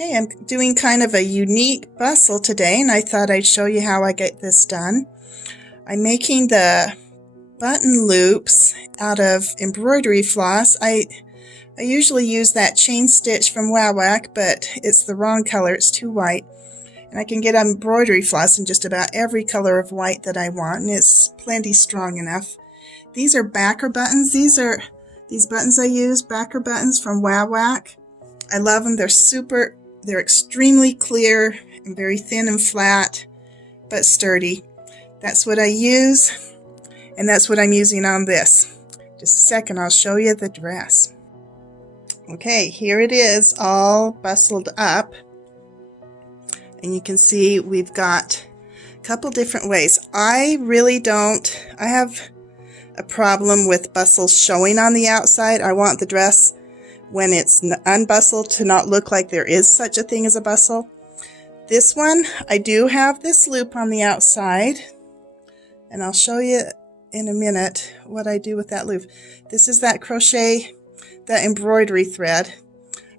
Okay, I'm doing kind of a unique bustle today, and I thought I'd show you how I get this done. I'm making the button loops out of embroidery floss. I usually use that chain stitch from Wawak, but it's the wrong color, it's too white. And I can get embroidery floss in just about every color of white that I want, and it's plenty strong enough. These are backer buttons. These buttons I use, backer buttons from Wawak. I love them. They're extremely clear and very thin and flat, but sturdy. That's what I use, and that's what I'm using on this. Just a second, I'll show you the dress. Okay, here it is, all bustled up. And you can see we've got a couple different ways. I have a problem with bustles showing on the outside. I want the dress, when it's unbustled, to not look like there is such a thing as a bustle. This one, I do have this loop on the outside, and I'll show you in a minute what I do with that loop. This is that crochet, that embroidery thread.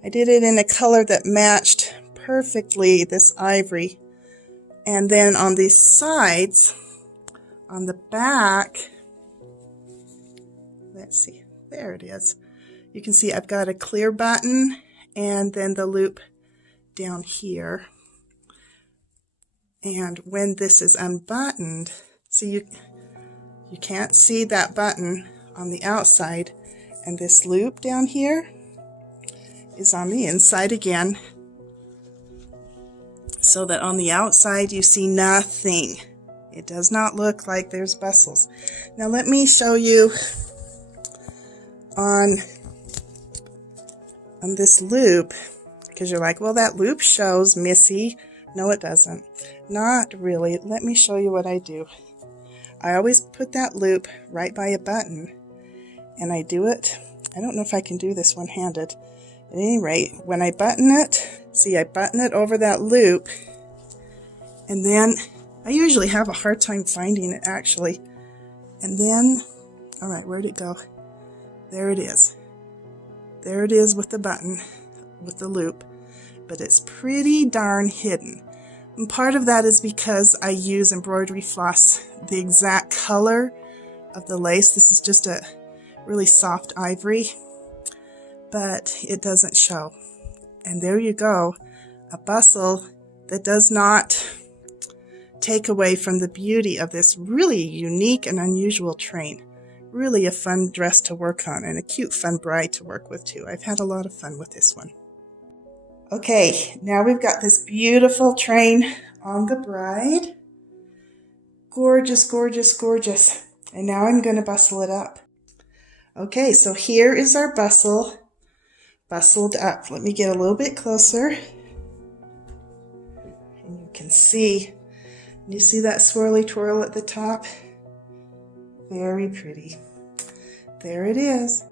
I did it in a color that matched perfectly this ivory. And then on these sides, on the back, let's see, there it is. You can see I've got a clear button and then the loop down here. And when this is unbuttoned, see, you can't see that button on the outside, and this loop down here is on the inside again, so that on the outside you see nothing. It does not look like there's bustles. Now let me show you on this loop, because you're like, well, that loop shows, Missy. No, it doesn't. Not really. Let me show you what I do. I always put that loop right by a button, and I do it. I don't know if I can do this one-handed. At any rate, when I button it, see, I button it over that loop, and then I usually have a hard time finding it, actually. And then, all right, where'd it go? There it is. There it is with the button, with the loop, but it's pretty darn hidden. And part of that is because I use embroidery floss, the exact color of the lace. This is just a really soft ivory, but it doesn't show. And there you go, a bustle that does not take away from the beauty of this really unique and unusual train. Really a fun dress to work on, and a cute, fun bride to work with too. I've had a lot of fun with this one. Okay, now we've got this beautiful train on the bride. Gorgeous, gorgeous, gorgeous. And now I'm going to bustle it up. Okay, so here is our bustle, bustled up. Let me get a little bit closer. And you can see, you see that swirly twirl at the top? Very pretty. There it is.